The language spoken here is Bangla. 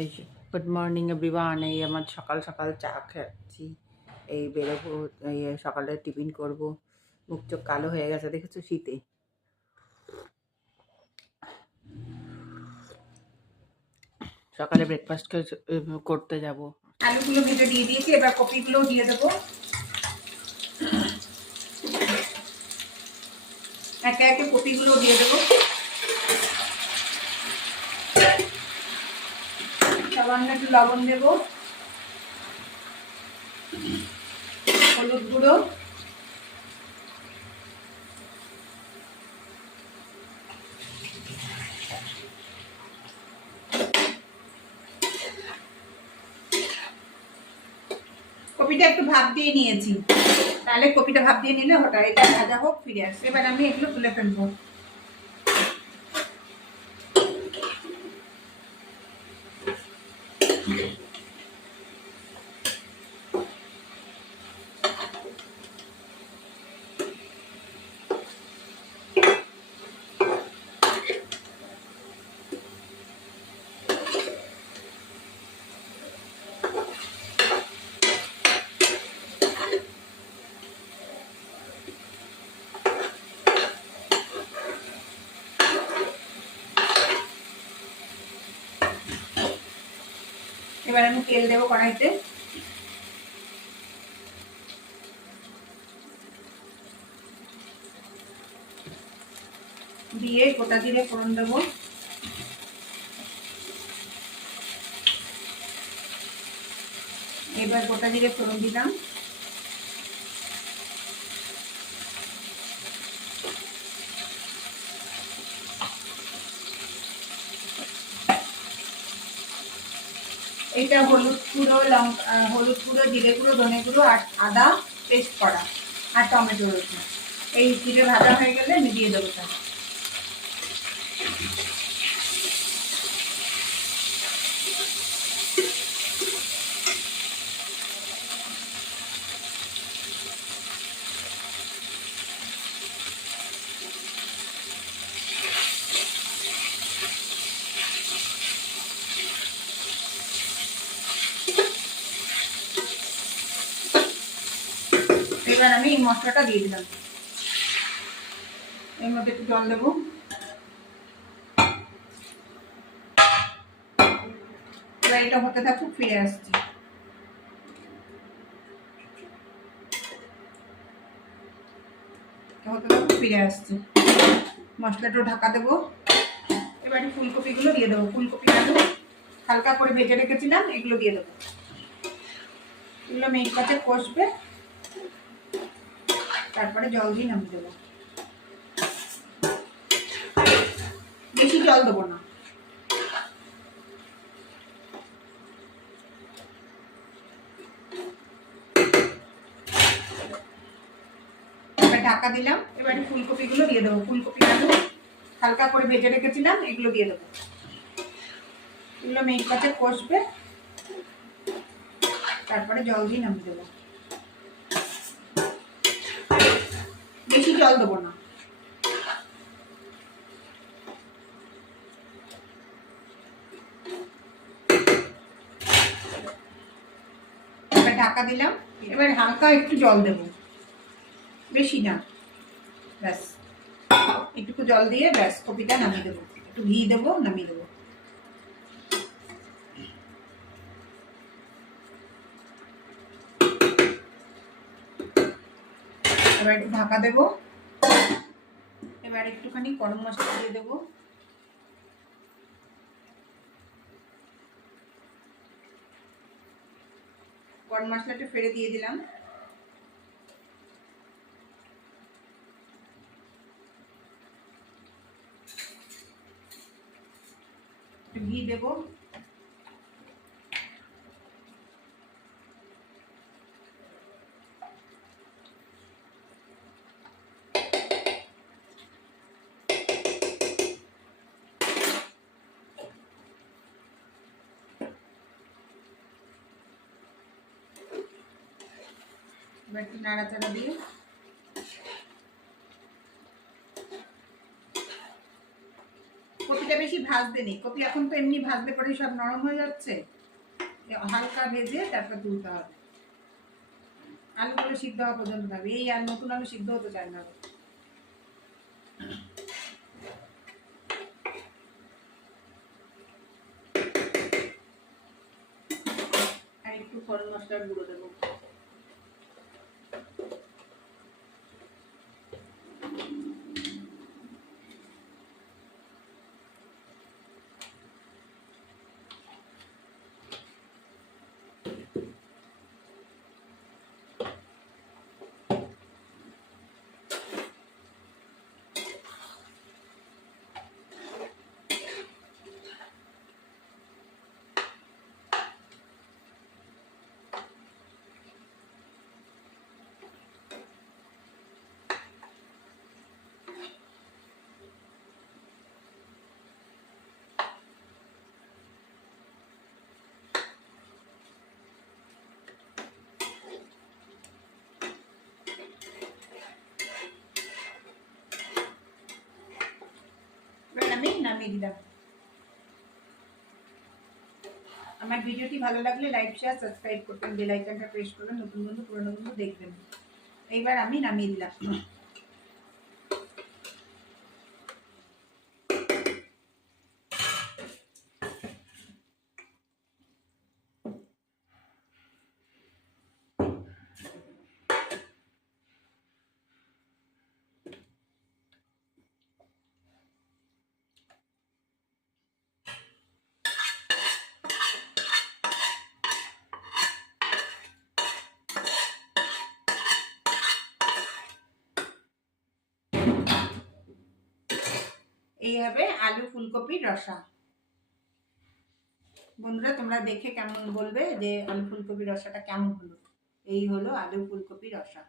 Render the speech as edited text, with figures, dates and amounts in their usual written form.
এই যে গুড মর্নিং এভরিওয়ান। এই আমার সকাল সকাল চা খাচ্ছি। এই বেরোবো, এই সকালে টিফিন করব। মুখ চোখ কালো হয়ে গেছে দেখেছো শীতে। সকালে ব্রেকফাস্ট করতে যাব। আলুগুলো ভেজে দিয়ে দিয়েছি, এবার কপিগুলো দিয়ে দেবো। একে একে কপিগুলো দিয়ে দেবো। সামান্য একটু লবণ দেবো, হলুদ গুঁড়ো, কপিটা একটু ভাপ দিয়ে নিয়েছি, তাহলে কপিটা ভাপ দিয়ে নিলে হঠাৎ এটা ভাজা হোক, ফিরে আসবে। এবার আমি এগুলো তুলে ফেলবো। এবার আমি তেল দেবো কড়াইতে। দিয়ে গোটা জিরে ফোড়ন দেবো। এবার গোটা জিরে ফোড়ন দিলাম। এইটা হলুদ গুঁড়ো, হলুদ গুঁড়ো, জিরে গুঁড়ো, ধনে গুঁড়ো আর আদা পেস্ট করা আর টমেটো রয়েছে। এই জিরে ভাজা হয়ে গেলে আমি দিয়ে দেবো। এবার আমি এই মশলাটা দিয়ে দিলাম। এর মধ্যে একটু জল দেবো। এবার এটা হতে থাকুক, ফিরে আসছি। হতে থাকুক, ফিরে আসছি। মশলাটা ঢাকা দেবো। এবারে ফুলকপিগুলো দিয়ে দেবো। ফুলকপি আলু হালকা করে ভেজে রেখেছিলাম, এগুলো দিয়ে দেবো। এগুলো মেঘ কাছে কষবে, তারপরে জল দিয়ে নামিয়ে দেবো। বেশি জল দেবো না। এবার ঢাকা দিলাম। এবারে ফুলকপিগুলো দিয়ে দেবো। ফুলকপি আলু হালকা করে ভেজে রেখেছিলাম, এগুলো দিয়ে দেবো। এগুলো মেঘ কাছে কষবে, তারপরে জল দিয়ে নামিয়ে দেবো। বেশি জল দেবো না। এবার ঢাকা দিলাম। এবার হালকা একটু জল দেবো, বেশি না, ব্যাস একটু জল দিয়ে ব্যাস কপিটা নামিয়ে দেবো। একটু ঘি দেবো, নামিয়ে দেবো। এবার একটু ঢাকা দেবো। এবার একটুখানি গরম মশলা দিয়ে দেবো। গরম মশলাটা ফেলে দিয়ে দিলাম। একটু ঘি দেবো। এবার একটু নাড়াচাড়া দিয়ে কপিটা বেশি ভাজতে নেই, কপি এখন তো এমনি ভাজলে পরে সব নরম হয়ে যাচ্ছে, হালকা ভেজে তারপর তুলতে হবে। আলুগুলো সিদ্ধ হওয়া পর্যন্ত থাকবে, এই আর নতুন আলু সিদ্ধ হতে চায় না। আর একটু গরম মশলার গুঁড়ো দেবো। আমি নামিয়ে দিলাম। আমার ভিডিওটি ভালো লাগলে লাইক শেয়ার সাবস্ক্রাইব করবেন, বেল আইকনটা প্রেস করবেন, নতুন বন্ধু পুরনো বন্ধু দেখবেন। এইবার আমি নামিয়ে দিলাম। এই হবে আলু ফুলকপির রসা। বন্ধুরা তোমরা দেখে কেমন বলবে যে আলু ফুলকপির রসাটা কেমন হলো। এই হলো আলু ফুলকপির রসা।